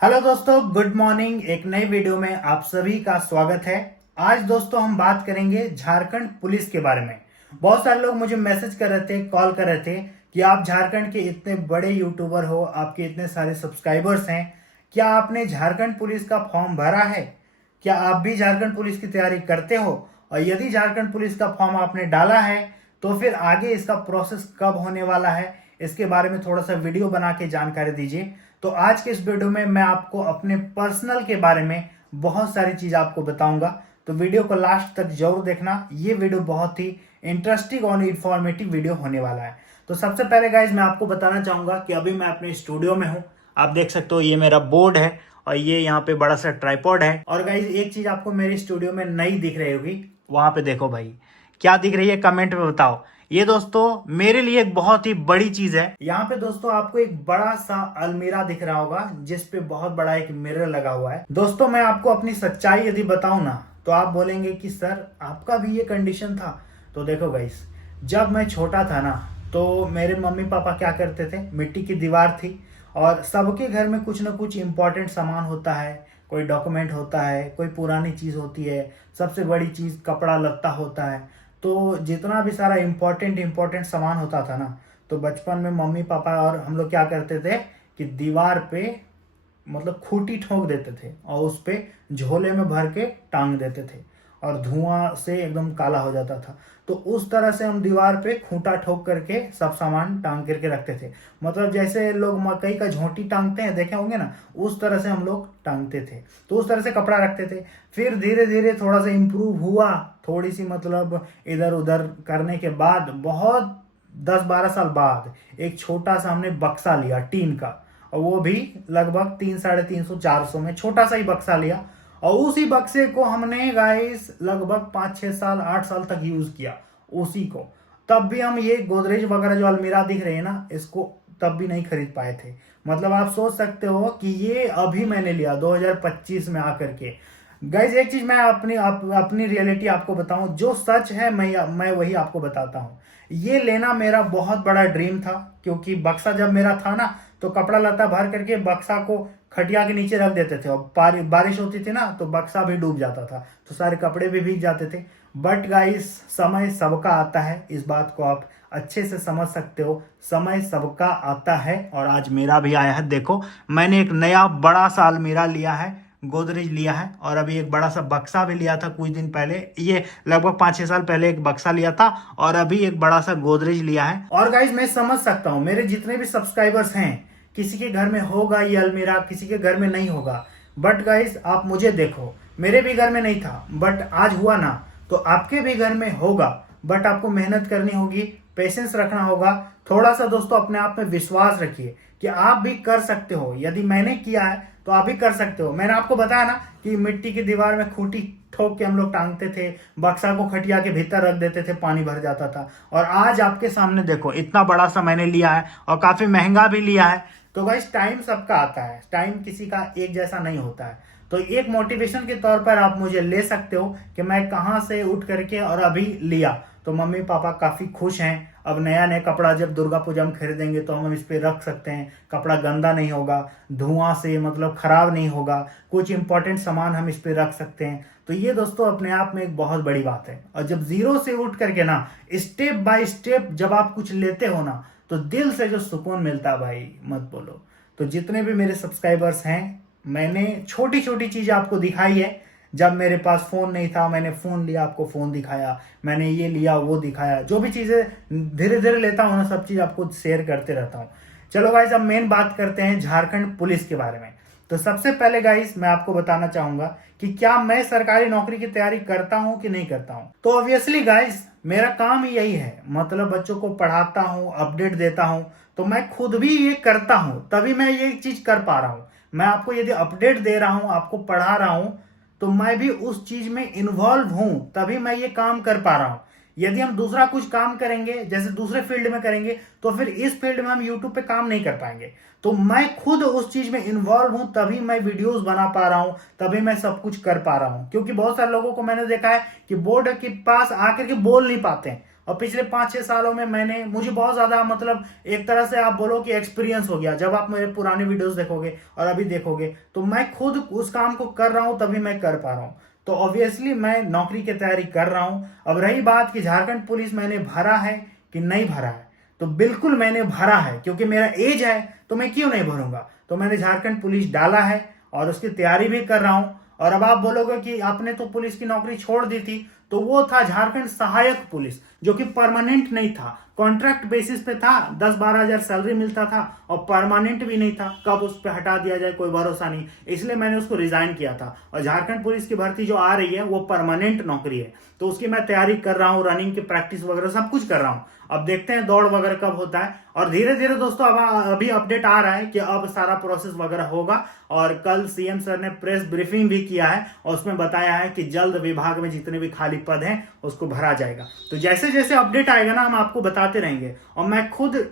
Hello दोस्तों, good morning. एक नई वीडियो में आप सभी का स्वागत है। आज दोस्तों हम बात करेंगे झारखंड पुलिस के बारे में। बहुत सारे लोग मुझे मैसेज कर रहे थे, कॉल कर रहे थे कि आप झारखंड के इतने बड़े यूट्यूबर हो, आपके इतने सारे सब्सक्राइबर्स हैं, क्या आपने झारखंड पुलिस का फॉर्म भरा है? क्या आप भी झारखंड पुलिस की तैयारी करते हो? और यदि झारखंड पुलिस का फॉर्म आपने डाला है तो फिर आगे इसका प्रोसेस कब होने वाला है, इसके बारे में थोड़ा सा वीडियो बना के जानकारी दीजिए। तो आज के इस वीडियो में मैं आपको अपने पर्सनल के बारे में बहुत सारी चीज आपको बताऊंगा। तो वीडियो को लास्ट तक जरूर देखना। ये वीडियो बहुत ही इंटरेस्टिंग और इंफॉर्मेटिव वीडियो होने वाला है। तो सबसे पहले गाइज मैं आपको बताना चाहूंगा कि अभी मैं अपने स्टूडियो में हूँ। आप देख सकते हो ये मेरा बोर्ड है और ये यहाँ पे बड़ा सा ट्राइपॉड है। और गाइज एक चीज आपको मेरे स्टूडियो में नई दिख रही होगी, वहां पे देखो भाई, क्या दिख रही है कमेंट में बताओ। ये दोस्तों मेरे लिए एक बहुत ही बड़ी चीज है। यहाँ पे दोस्तों आपको एक बड़ा सा अलमीरा दिख रहा होगा जिस पे बहुत बड़ा एक मिरर लगा हुआ है। दोस्तों मैं आपको अपनी सच्चाई यदि बताऊं ना तो आप बोलेंगे कि सर आपका भी ये कंडीशन था। तो देखो गाइस, जब मैं छोटा था ना तो मेरे मम्मी पापा क्या करते थे, मिट्टी की दीवार थी और सबके घर में कुछ ना कुछ इंपॉर्टेंट सामान होता है। कोई डॉक्यूमेंट होता है, कोई पुरानी चीज होती है, सबसे बड़ी चीज कपड़ा लत्ता होता है। तो जितना भी सारा इम्पोर्टेंट सामान होता था ना, तो बचपन में मम्मी पापा और हम लोग क्या करते थे कि दीवार पे मतलब खूंटी ठोक देते थे और उस पे झोले में भर के टांग देते थे और धुआं से एकदम काला हो जाता था। तो उस तरह से हम दीवार पे खूंटा ठोक करके सब सामान टांग करके रखते थे। मतलब जैसे लोग मकई का झोंटी टांगते हैं, देखे होंगे ना, उस तरह से हम लोग टांगते थे। तो उस तरह से कपड़ा रखते थे। फिर धीरे धीरे थोड़ा सा इम्प्रूव हुआ, थोड़ी सी मतलब इधर उधर करने के बाद बहुत 10-12 साल बाद एक छोटा सा हमने बक्सा लिया टीन का। और वो भी लगभग 300-350 में छोटा सा ही बक्सा लिया। और उसी बक्से को हमने गाइस लगभग 5-6 साल 8 साल तक यूज किया उसी को। तब भी हम ये गोदरेज वगैरह जो अलमीरा दिख रहे हैं ना, इसको तब भी नहीं खरीद पाए थे। मतलब आप सोच सकते हो कि ये अभी मैंने लिया 2025 में आकर के। गाइज एक चीज मैं अपनी रियलिटी आपको बताऊं, जो सच है मैं वही आपको बताता हूं। ये लेना मेरा बहुत बड़ा ड्रीम था, क्योंकि बक्सा जब मेरा था ना तो कपड़ा लत्ता भर करके बक्सा को खटिया के नीचे रख देते थे और बारिश होती थी ना तो बक्सा भी डूब जाता था, तो सारे कपड़े भी भीग जाते थे। बट गाइस समय सबका आता है, इस बात को आप अच्छे से समझ सकते हो। समय सबका आता है और आज मेरा भी आया है। देखो मैंने एक नया बड़ा सा अलमीरा लिया है, गोदरेज लिया है, और अभी एक बड़ा सा बक्सा भी लिया था कुछ दिन पहले। ये लगभग 5-6 साल पहले एक बक्सा लिया था और अभी एक बड़ा सा गोदरेज लिया है। और गाइज मैं समझ सकता हूँ मेरे जितने भी सब्सक्राइबर्स हैं, किसी के घर में होगा ये अलमीरा, किसी के घर में नहीं होगा। बट गाइज आप मुझे देखो, मेरे भी घर में नहीं था बट आज हुआ ना, तो आपके भी घर में होगा। बट आपको मेहनत करनी होगी, पेशेंस रखना होगा। थोड़ा सा दोस्तों अपने आप में विश्वास रखिए कि आप भी कर सकते हो। यदि मैंने किया है तो आप भी कर सकते हो। मैंने आपको बताया ना कि मिट्टी की दीवार में खूंटी ठोक के हम लोग टांगते थे, बक्सा को खटिया के भीतर रख देते थे, पानी भर जाता था। और आज आपके सामने देखो इतना बड़ा सा मैंने लिया है और काफी महंगा भी लिया है। तो गाइस टाइम सबका आता है, टाइम किसी का एक जैसा नहीं होता है। तो एक मोटिवेशन के तौर पर आप मुझे ले सकते हो कि मैं कहाँ से उठ करके और अभी लिया। तो मम्मी पापा काफी खुश हैं। अब नया नया कपड़ा जब दुर्गा पूजा में खरीदेंगे तो हम इस पे रख सकते हैं, कपड़ा गंदा नहीं होगा, धुआं से मतलब खराब नहीं होगा, कुछ इंपॉर्टेंट सामान हम इस पे रख सकते हैं। तो ये दोस्तों अपने आप में एक बहुत बड़ी बात है। और जब जीरो से उठ करके ना स्टेप बाय स्टेप जब आप कुछ लेते हो ना, तो दिल से जो सुकून मिलता है भाई मत बोलो। तो जितने भी मेरे सब्सक्राइबर्स हैं, मैंने छोटी छोटी चीज आपको दिखाई है। जब मेरे पास फोन नहीं था मैंने फोन लिया, आपको फोन दिखाया, मैंने ये लिया वो दिखाया। जो भी चीजें धीरे धीरे लेता हूँ ना, सब चीज आपको शेयर करते रहता हूँ। चलो गाइस अब मेन बात करते हैं झारखंड पुलिस के बारे में। तो सबसे पहले गाइस मैं आपको बताना चाहूंगा कि क्या मैं सरकारी नौकरी की तैयारी करता हूं कि नहीं करता हूं। तो ऑब्वियसली गाइस मेरा काम ही यही है, मतलब बच्चों को पढ़ाता हूं, अपडेट देता हूं। तो मैं खुद भी ये करता हूं, तभी मैं ये चीज कर पा रहा हूं। मैं आपको यदि अपडेट दे रहा हूं, आपको पढ़ा रहा हूं, तो मैं भी उस चीज में इन्वॉल्व हूं, तभी मैं ये काम कर पा रहा हूं। यदि हम दूसरा कुछ काम करेंगे, जैसे दूसरे फील्ड में करेंगे, तो फिर इस फील्ड में हम यूट्यूब पे काम नहीं कर पाएंगे। तो मैं खुद उस चीज में इन्वॉल्व हूं, तभी मैं वीडियोस बना पा रहा हूं, तभी मैं सब कुछ कर पा रहा हूं। क्योंकि बहुत सारे लोगों को मैंने देखा है कि बोर्ड के पास आकर के बोल नहीं पाते हैं, और पिछले 5-6 सालों में मुझे बहुत ज़्यादा मतलब एक तरह से आप बोलो कि एक्सपीरियंस हो गया। जब आप मेरे पुराने वीडियोस देखोगे और अभी देखोगे तो मैं खुद उस काम को कर रहा हूँ, तभी मैं कर पा रहा हूँ। तो ऑब्वियसली मैं नौकरी की तैयारी कर रहा हूँ। अब रही बात कि झारखंड पुलिस मैंने भरा है कि नहीं भरा है, तो बिल्कुल मैंने भरा है, क्योंकि मेरा एज है तो मैं क्यों नहीं भरूंगा। तो मैंने झारखंड पुलिस डाला है और उसकी तैयारी भी कर रहा हूं। और अब आप बोलोगे कि आपने तो पुलिस की नौकरी छोड़ दी थी, तो वो था झारखंड सहायक पुलिस, जो कि परमानेंट नहीं था, कॉन्ट्रैक्ट बेसिस पे था। 10-12 हजार सैलरी मिलता था और परमानेंट भी नहीं था। कब उस पर हटा दिया जाए कोई भरोसा नहीं, इसलिए मैंने उसको रिजाइन किया था। और झारखंड पुलिस की भर्ती जो आ रही है वो परमानेंट नौकरी है, तो उसकी मैं तैयारी कर रहा हूँ, रनिंग की प्रैक्टिस वगैरह सब कुछ कर रहा हूँ। अब देखते हैं दौड़ वगैरह कब होता है। और धीरे धीरे दोस्तों अब अभी अपडेट आ रहा है कि अब सारा प्रोसेस वगैरह होगा। और कल सीएम सर ने प्रेस ब्रीफिंग भी किया है और उसमें बताया है कि जल्द विभाग में जितने भी खाली पद हैं उसको भरा जाएगा। तो जैसे जैसे अपडेट आएगा ना, हम आपको बताते रहेंगे। और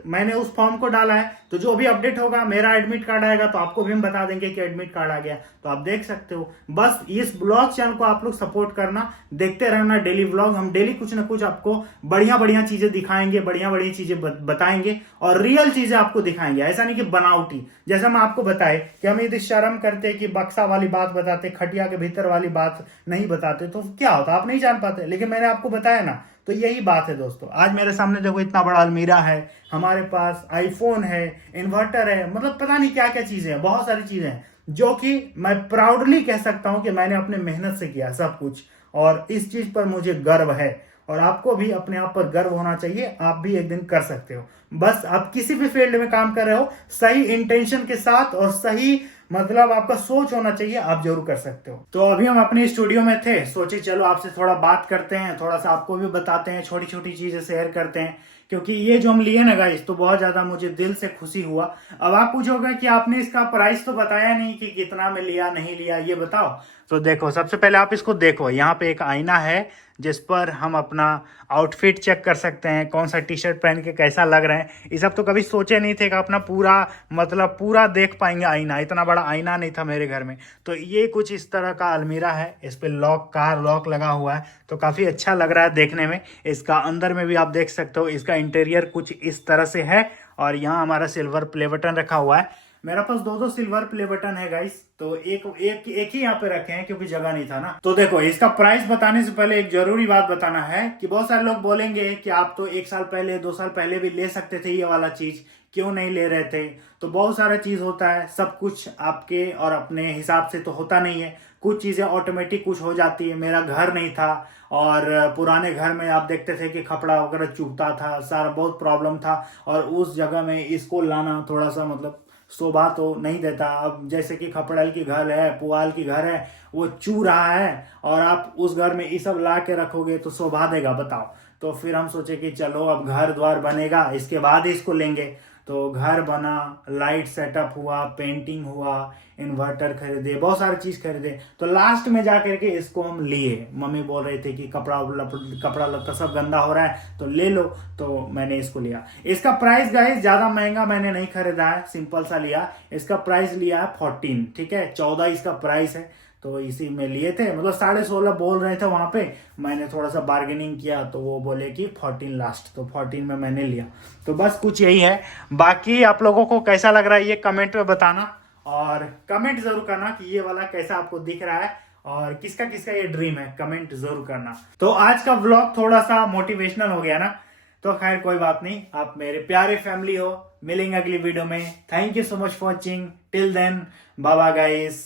मैंने उस फॉर्म को डाला है, तो जो भी अपडेट होगा, मेरा एडमिट कार्ड आएगा तो आपको भी हम बता देंगे कि एडमिट कार्ड आ गया, तो आप देख सकते हो। बस इस ब्लॉग चैनल को आप लोग सपोर्ट करना, देखते रहना डेली व्लॉग। हम डेली कुछ ना कुछ आपको बढ़िया बढ़िया चीजें दिखाएंगे, बढ़िया बढ़िया चीजें बताएंगे और रियल चीजें आपको दिखाएंगे। ऐसा नहीं कि बनावटी। जैसा हम आपको बताए कि हम यदि शर्म करते कि बक्सा वाली बात बताते, खटिया के भीतर वाली बात नहीं बताते, तो क्या होता, आप नहीं जान पाते। लेकिन मैंने आपको बताया ना, तो यही बात है दोस्तों। आज मेरे सामने देखो इतना बड़ा अलमीरा है, हमारे पास आईफोन है, इन्वर्टर है, मतलब पता नहीं क्या क्या चीजें हैं, बहुत सारी चीजें हैं जो कि मैं प्राउडली कह सकता हूं कि मैंने अपने मेहनत से किया सब कुछ। और इस चीज पर मुझे गर्व है और आपको भी अपने आप पर गर्व होना चाहिए। आप भी एक दिन कर सकते हो। बस आप किसी भी फील्ड में काम कर रहे हो, सही इंटेंशन के साथ और सही मतलब आपका सोच होना चाहिए, आप जरूर कर सकते हो। तो अभी हम अपने स्टूडियो में थे, सोचे चलो आपसे थोड़ा बात करते हैं, थोड़ा सा आपको भी बताते हैं, छोटी छोटी चीजें शेयर करते हैं। क्योंकि ये जो हम लिए ना गाइस, तो बहुत ज्यादा मुझे दिल से खुशी हुआ। अब आप पूछोगे कि आपने इसका प्राइस तो बताया नहीं कि कितना में लिया नहीं लिया, ये बताओ। तो देखो, सबसे पहले आप इसको देखो, यहाँ पे एक आईना है जिस पर हम अपना आउटफिट चेक कर सकते हैं, कौन सा टी शर्ट पहन के कैसा लग रहे हैं। ये सब तो कभी सोचे नहीं थे कि अपना पूरा मतलब पूरा देख पाएंगे आईना। इतना बड़ा आईना नहीं था मेरे घर में। तो ये कुछ इस तरह का अलमीरा है, इस पे कार लॉक लगा हुआ है, तो काफ़ी अच्छा लग रहा है देखने में। इसका अंदर में भी आप देख सकते हो, इसका इंटीरियर कुछ इस तरह से है। और यहाँ हमारा सिल्वर प्ले बटन रखा हुआ है। मेरा पास दो सिल्वर प्ले बटन है गाइस, तो एक ही यहाँ पे रखे हैं क्योंकि जगह नहीं था ना। तो देखो, इसका प्राइस बताने से पहले एक जरूरी बात बताना है कि बहुत सारे लोग बोलेंगे कि आप तो 1 साल पहले 2 साल पहले भी ले सकते थे ये वाला चीज, क्यों नहीं ले रहे थे। तो बहुत सारा चीज होता है, सब कुछ आपके और अपने हिसाब से तो होता नहीं है। कुछ चीजें ऑटोमेटिक कुछ हो जाती है। मेरा घर नहीं था और पुराने घर में आप देखते थे कि कपड़ा वगैरह चुभता था, सारा बहुत प्रॉब्लम था। और उस जगह में इसको लाना थोड़ा सा मतलब शोभा तो नहीं देता। अब जैसे कि खपड़ल की घर है, पुआल की घर है, वो चू रहा है और आप उस घर में ये सब ला के रखोगे तो शोभा देगा, बताओ। तो फिर हम सोचे कि चलो अब घर द्वार बनेगा, इसके बाद इसको लेंगे। तो घर बना, लाइट सेटअप हुआ, पेंटिंग हुआ, इन्वर्टर खरीदे, बहुत सारी चीज खरीदे। तो लास्ट में जाकर के इसको हम लिए। मम्मी बोल रहे थे कि कपड़ा लत्ता सब गंदा हो रहा है तो ले लो, तो मैंने इसको लिया। इसका प्राइस गाइस ज्यादा महंगा मैंने नहीं खरीदा है, सिंपल सा लिया। इसका प्राइस लिया है 14, ठीक है, 14 इसका प्राइस है। तो इसी में लिए थे, मतलब 16.5 बोल रहे थे वहां पे। मैंने थोड़ा सा बार्गेनिंग किया तो वो बोले कि 14 लास्ट, तो 14 में मैंने लिया। तो बस कुछ यही है। बाकी आप लोगों को कैसा लग रहा है ये कमेंट में बताना, और कमेंट जरूर करना कि ये वाला कैसा आपको दिख रहा है और किसका किसका ये ड्रीम है, कमेंट जरूर करना। तो आज का व्लॉग थोड़ा सा मोटिवेशनल हो गया ना, तो खैर कोई बात नहीं। आप मेरे प्यारे फैमिली हो, मिलेंगे अगली वीडियो में। Thank you so much for watching, till then bye bye guys.